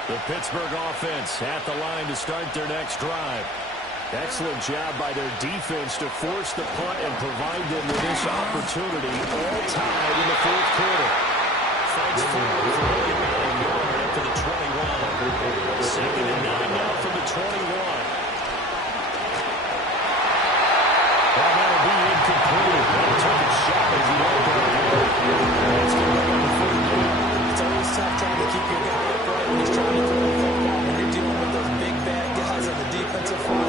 The Pittsburgh offense at the line to start their next drive. Excellent job by their defense to force the punt and provide them with this opportunity, all tied in the 4th quarter. Fights forward for only about a yard up to the 21. 2nd and 9 now from the 21. Well, that'll be incomplete. He took a shot as he went down. That's going to be on the 3rd down. It's always tough trying to keep your guy upright when he's trying to throw the football. When you're dealing with those big, bad guys on the defensive front,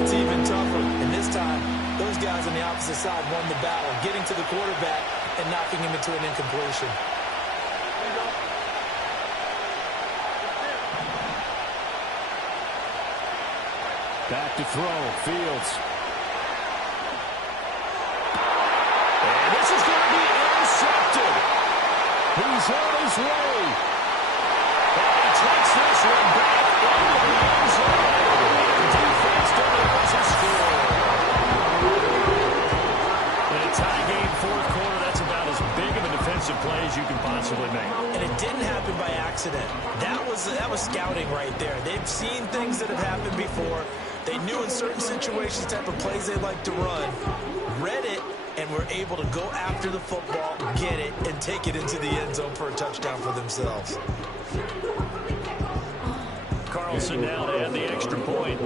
it's even tougher. And this time, those guys on the opposite side won the battle, getting to the quarterback and knocking him into an incompletion. Back to throw, Fields. And this is going to be intercepted. He's on his way. And he takes this one back into the end zone. And the defense delivers a score. In a tie game, 4th quarter, that's about as big of a defensive play as you can possibly make. And it didn't happen by accident. That was scouting right there. They've seen things that have happened before. They knew in certain situations the type of plays they like to run, read it, and were able to go after the football, get it, and take it into the end zone for a touchdown for themselves. Carlson now to add the extra point.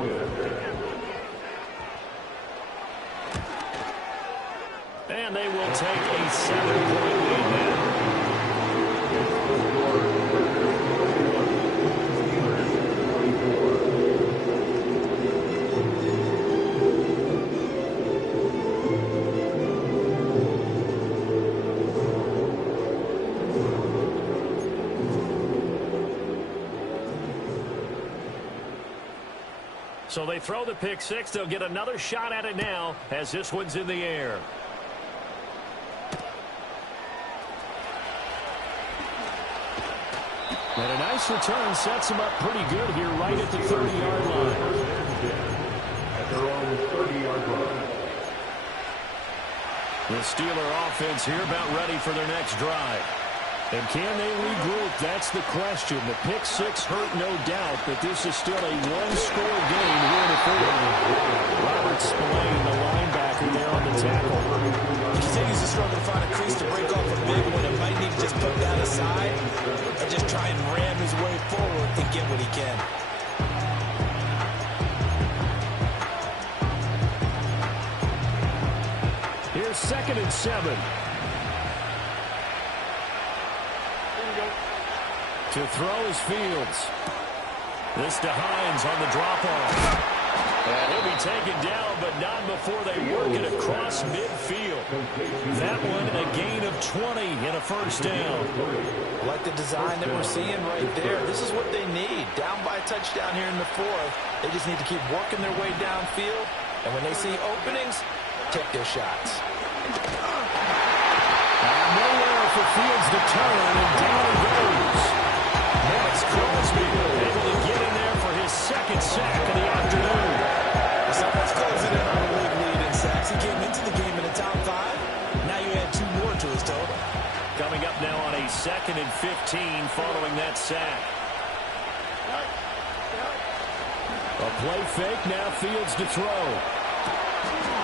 And they will take a 7-point lead now. So they throw the pick 6. They'll get another shot at it now as this one's in the air. And a nice return sets him up pretty good here right at the 30-yard line. At their own 30-yard line. The Steeler offense here about ready for their next drive. And can they regroup? That's the question. The pick 6 hurt, no doubt, but this is still a one-score game here in the 4th. Robert Spillane, the linebacker there on the tackle. He continues to struggle to find a crease to break off a big one. It might need to just put that aside and just try and ram his way forward and get what he can. Here's 2nd and 7. To throw is Fields. This to Hines on the drop-off. And he'll be taken down, but not before they work it across midfield. That one a gain of 20 in a 1st down. I like the design that we're seeing right there. This is what they need. Down by a touchdown here in the 4th. They just need to keep working their way downfield. And when they see openings, take their shots. Nowhere for Fields to turn, and down he goes. Max Crosby able to get in there for his 2nd sack of the afternoon. Someone's closing in on the league lead in sacks. He came into the game in the top 5. Now you add 2 more to his total. Coming up now on a 2nd and 15 following that sack. A play fake, now Fields to throw.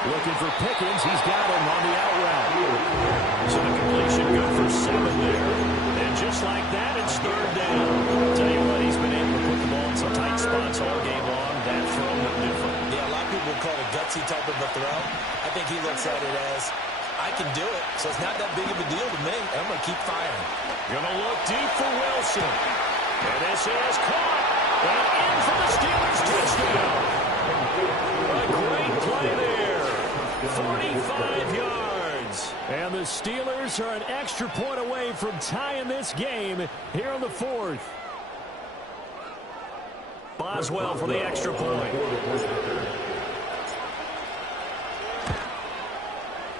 Looking for Pickens, he's got him on the out route. So the completion good for 7 there. And just like that, it's 3rd down. gutsy type of a throw. I think he looks at it as, I can do it, so it's not that big of a deal to me. I'm going to keep firing. Going to look deep for Wilson. And this is caught. And in for the Steelers touchdown. A great play there. 45 yards. And the Steelers are an extra point away from tying this game here in the fourth. Boswell for the extra point.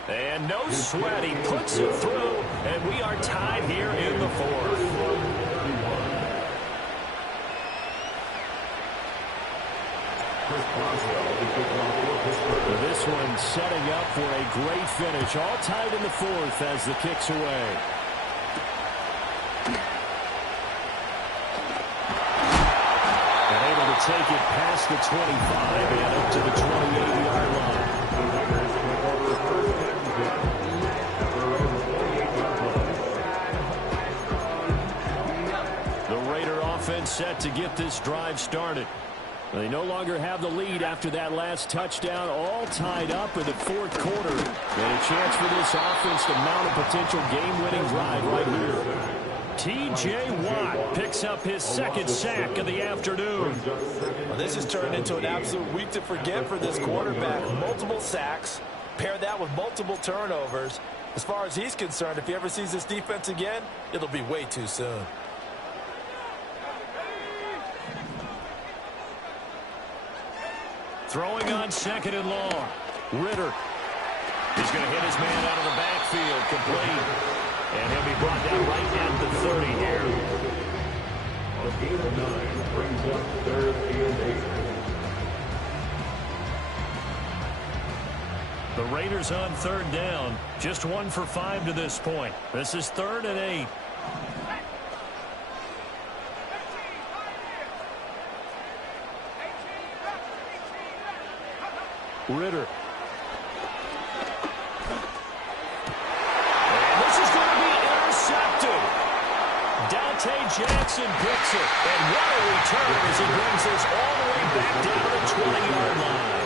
And no sweat. He puts it through, and we are tied here in the fourth. This one setting up for a great finish. All tied in the fourth as the kick's away. And able to take it past the 25 and up to the 28-yard line. The Raider offense set to get this drive started. They no longer have the lead after that last touchdown, all tied up in the fourth quarter. And a chance for this offense to mount a potential game-winning drive right here. T.J. Watt picks up his second sack of the afternoon. Well, this has turned into an absolute week to forget for this quarterback. Multiple sacks, pair that with multiple turnovers. As far as he's concerned, if he ever sees this defense again, it'll be way too soon. Throwing on second and long. Ritter. He's going to hit his man out of the backfield. Complete. And he'll be brought down right at the 30 here. A gain of 9 brings up 3rd and 8. The Raiders on third down. Just 1 for 5 to this point. This is 3rd and 8. Ritter. And this is going to be intercepted. Dante Jackson picks it. And what a return as he brings this all the way back down to the 20-yard line.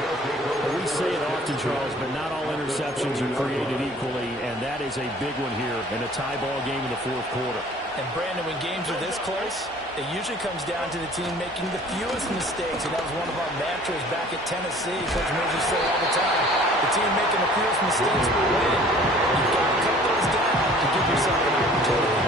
Well, we say it often, Charles, but not all interceptions are created equally, and that is a big one here in a tie ball game in the fourth quarter. And, Brandon, when games are this close, it usually comes down to the team making the fewest mistakes, and that was one of our mantras back at Tennessee. Coach Murphy said all the time, the team making the fewest mistakes will win. You've got to cut those down to give yourself an opportunity.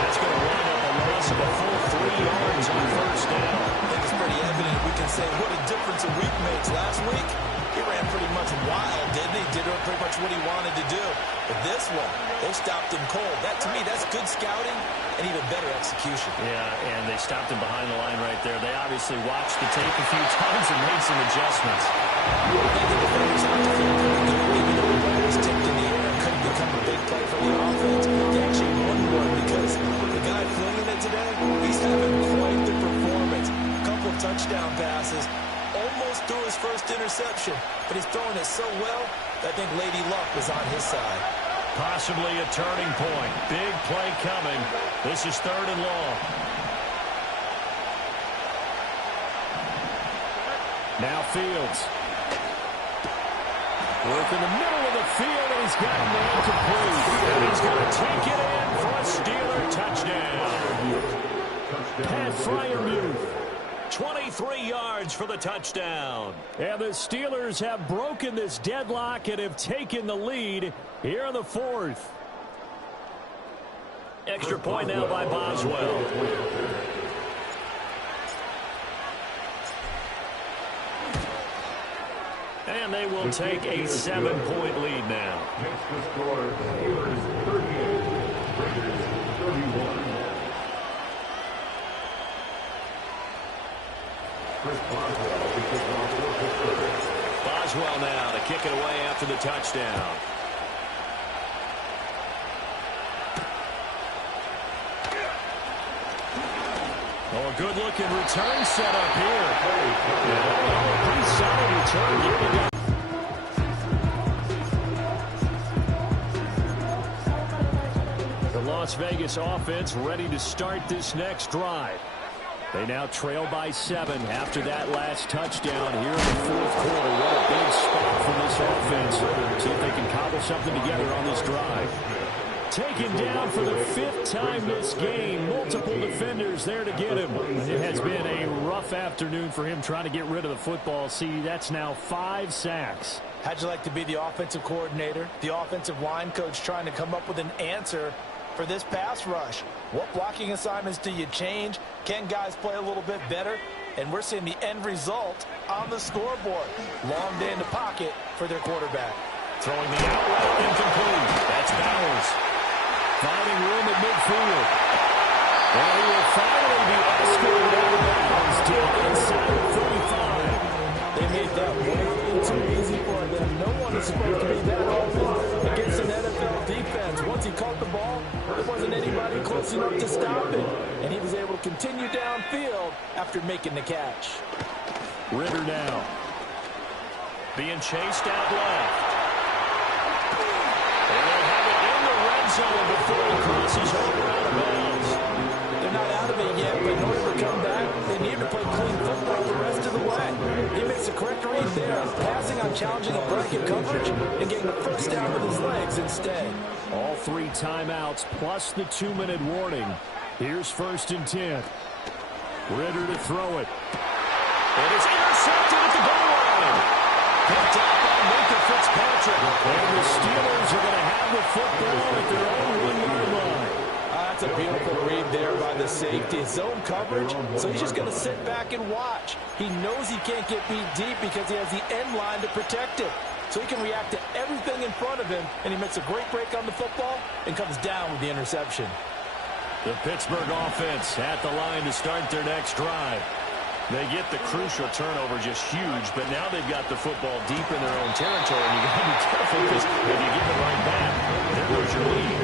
That's going to wind up a loss of a full 3 yards on first down. I think it's pretty evident we can say what a difference a week makes. Last week, he ran pretty much wild, didn't he? Did pretty much what he wanted to do. But this one, they stopped him cold. That, to me, that's good scouting and even better execution. Yeah, and they stopped him behind the line right there. They obviously watched the tape a few times and made some adjustments. I think the defenders have to feel pretty good, even though the ball was tipped in the air and couldn't become a big play for the offense. They actually won one because the guy flinging it today, he's having quite the performance. A couple of touchdown passes, almost threw his first interception, but he's throwing it so well that I think Lady Luck was on his side. Possibly a turning point. Big play coming. This is 3rd and long. Now Fields. Work in the middle of the field, and he's got a man complete. And he's going to take it in for a Steeler touchdown. Pat Freiermuth. 23 yards for the touchdown. And the Steelers have broken this deadlock and have taken the lead here in the fourth. Extra point now by Boswell. And they will take a 7-point lead now. Makes the score Steelers 38, Raiders 31. Boswell now to kick it away after the touchdown. Oh, a good-looking return set up here. Oh, a pretty solid return here. The Las Vegas offense ready to start this next drive. They now trail by 7 after that last touchdown here in the fourth quarter. What a big spot for this offense. See if they can cobble something together on this drive. Taken down for the 5th time this game. Multiple defenders there to get him. It has been a rough afternoon for him trying to get rid of the football. See, that's now 5 sacks. How'd you like to be the offensive coordinator, the offensive line coach trying to come up with an answer for this pass rush? What blocking assignments do you change? Can guys play a little bit better? And we're seeing the end result on the scoreboard. Long day in the pocket for their quarterback. Throwing the out route incomplete. That's Bowers. Finding room at midfield. And he will finally be escorted out of bounds to inside the 35. They made that way too easy for them. No one is supposed to be that open against an NFL defense. Once he caught the ball, there wasn't anybody close enough to stop it. And he was able to continue downfield after making the catch. Ritter now. Being chased out left. And they'll have it in the red zone before he crosses over out of bounds. They're not out of it yet, but in order to come back, they need to play clean football the rest of the way. He makes a correct read there, passing on challenging a bracket coverage and getting the first down with his legs instead. All 3 timeouts plus the 2-minute warning. Here's 1st and 10. Ritter to throw it. It is intercepted at the goal line. Picked up by Minka Fitzpatrick. And the Steelers are going to have the football at their own 1-yard line. That's a beautiful read there by the safety. Zone coverage, so he's just going to sit back and watch. He knows he can't get beat deep because he has the end line to protect it. So he can react to everything in front of him, and he makes a great break on the football and comes down with the interception. The Pittsburgh offense at the line to start their next drive. They get the crucial turnover, just huge, but now they've got the football deep in their own territory, and you've got to be careful because if you give it right back, there goes your lead.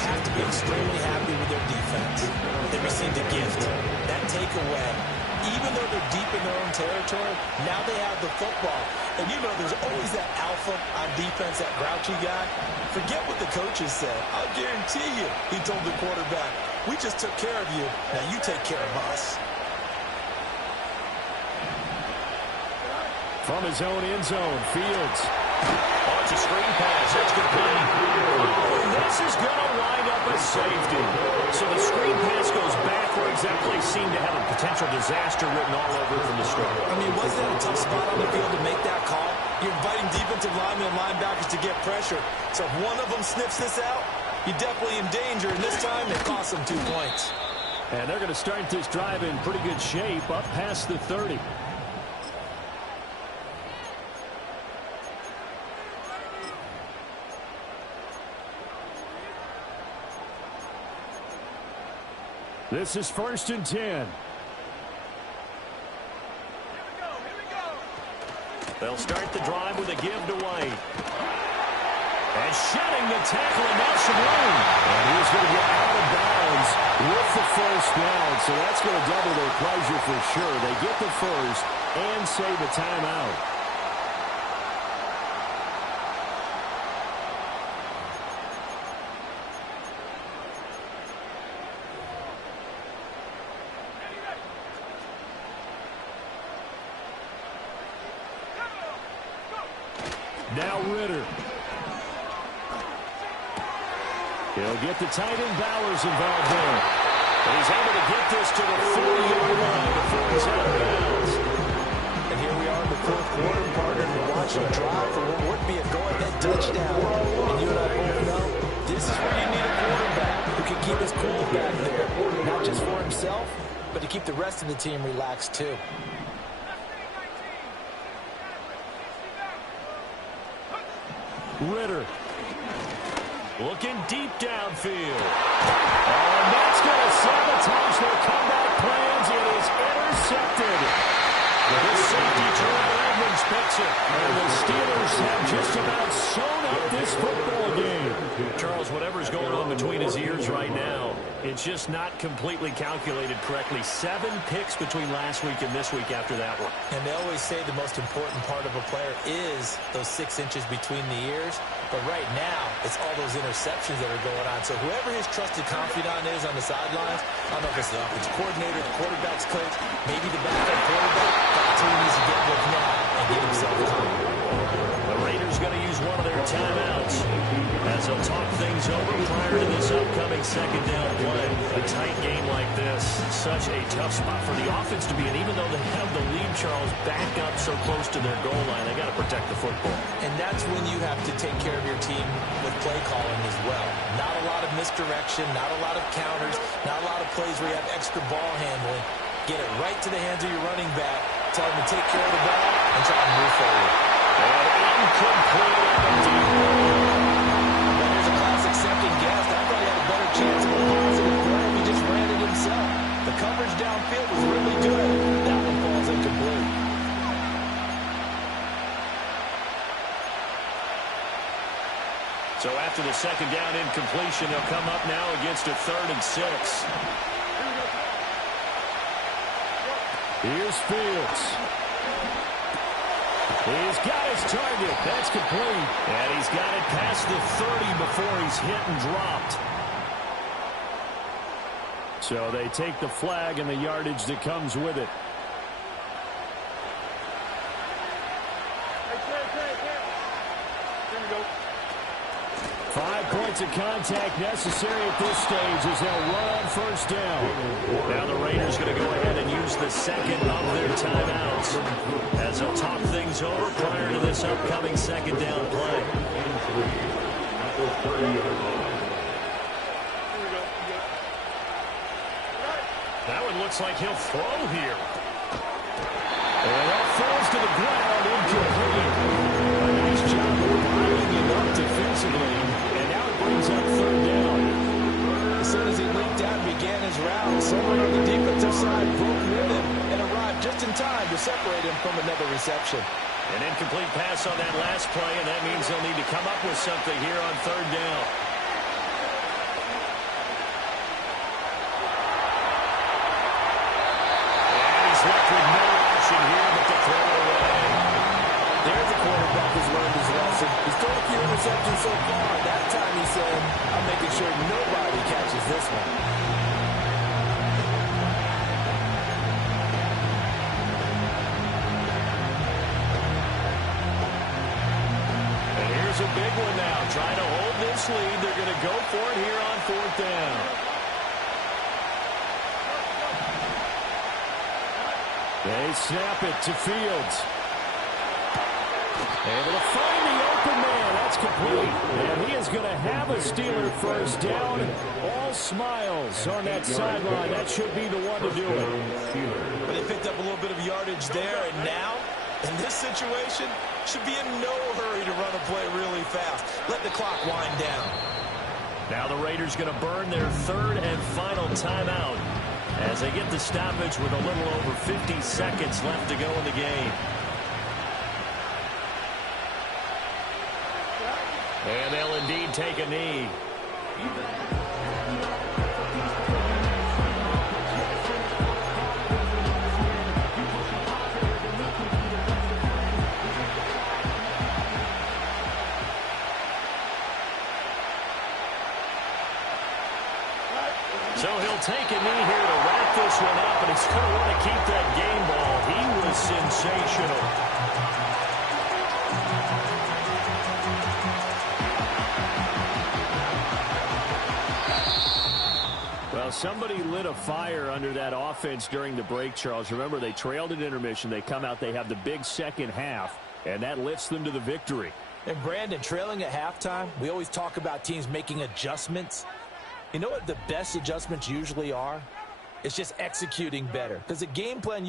Have to be extremely happy with their defense. They received a gift. That takeaway, even though they're deep in their own territory, now they have the football. And you know there's always that alpha on defense, that grouchy guy. Forget what the coaches said. I'll guarantee you, he told the quarterback, we just took care of you. Now you take care of us. From his own end zone, Fields. Oh, it's a screen pass. That's good play. This is going to wind up as safety. So the screen pass goes backwards. That play seemed to have a potential disaster written all over it from the start. I mean, wasn't that a tough spot on the field to make that call? You're inviting defensive linemen and linebackers to get pressure. So if one of them sniffs this out, you're definitely in danger. And this time, it cost them 2 points. And they're going to start this drive in pretty good shape up past the 30. This is 1st and 10. They'll start the drive with a give to White. And shedding the tackle, and now some room. And he's going to get out of bounds with the first down. So that's going to double their pleasure for sure. They get the first and save a timeout. Now Ritter. He'll get the tight end Bowers involved there. And he's able to get this to the 40-yard line before he's out of bounds. And here we are in the fourth quarter, partner, and we're watching a drive for what would be a go-ahead touchdown. And you and I both know this is where you need a quarterback who can keep his cool back there. Not just for himself, but to keep the rest of the team relaxed too. Ritter. Looking deep downfield. And that's going to sabotage their comeback plans. It is intercepted. The safety, Terrell Edmonds, picks it. And the Steelers have just about sewn up this football game. Charles, whatever's going on between his ears right now, It's just not completely calculated correctly. 7 picks between last week and this week after that one. And they always say the most important part of a player is those 6 inches between the ears. But right now, it's all those interceptions that are going on. So whoever his trusted confidant is on the sidelines, I don't know if it's the offensive coordinator, the quarterback's coach, maybe the backup quarterback, that's who he needs to get with now and get himself confident. The Raiders going to use one of their timeouts as they'll talk things over prior to this upcoming second down play. A tight game like this, such a tough spot for the offense to be in. Even though they have the lead, Charles, back up so close to their goal line, they got to protect the football. And that's when you have to take care of your team with play calling as well. Not a lot of misdirection, not a lot of counters, not a lot of plays where you have extra ball handling. Get it right to the hands of your running back, tell him to take care of the ball, and try to move forward. And incomplete. There's a classic second guess. I thought he had a better chance of a positive play if he just ran it himself. The coverage downfield was really good. That one falls incomplete. So after the second down incompletion, they'll come up now against a 3rd and 6. Here's Fields. He's got his target. That's complete. And he's got it past the 30 before he's hit and dropped. So they take the flag and the yardage that comes with it. Here we go. 5 points of contact necessary at this stage as they'll run on first down. Now the Raiders going to go ahead and use the second of their timeouts as they'll talk things over prior to this upcoming second down play. That one looks like he'll throw here. And that falls to the ground, incomplete. A nice job of piling him up defensively. And now it brings up 3rd down. As soon as he leaped out and began his route, someone on the defensive side broke with him and arrived just in time to separate him from another reception. An incomplete pass on that last play, and that means they'll need to come up with something here on 3rd down. And he's left with no option here but to throw it away. There's a quarterback who's learned his lesson. He's thrown a few interceptions so far. That time he said, I'm making sure nobody catches this one. And here's a big one now. Trying to hold this lead. They're going to go for it here on 4th down. They snap it to Fields. Able to find the open man. That's complete. And he is going to have a Steeler first down. All smiles on that sideline. That should be the one to do it. But they picked up a little bit of yardage there, and now, in this situation, should be in no hurry to run a play really fast. Let the clock wind down. Now the Raiders going to burn their 3rd and final timeout as they get the stoppage with a little over 50 seconds left to go in the game. And they'll indeed take a knee. So he'll take a knee here to wrap this one up, and he's going to want to keep that game ball. He was sensational. Well, somebody lit a fire under that offense during the break, Charles. Remember, they trailed at intermission. They come out, they have the big second half, and that lifts them to the victory. And Brandon, trailing at halftime, we always talk about teams making adjustments. You know what the best adjustments usually are? It's just executing better. Because the game plan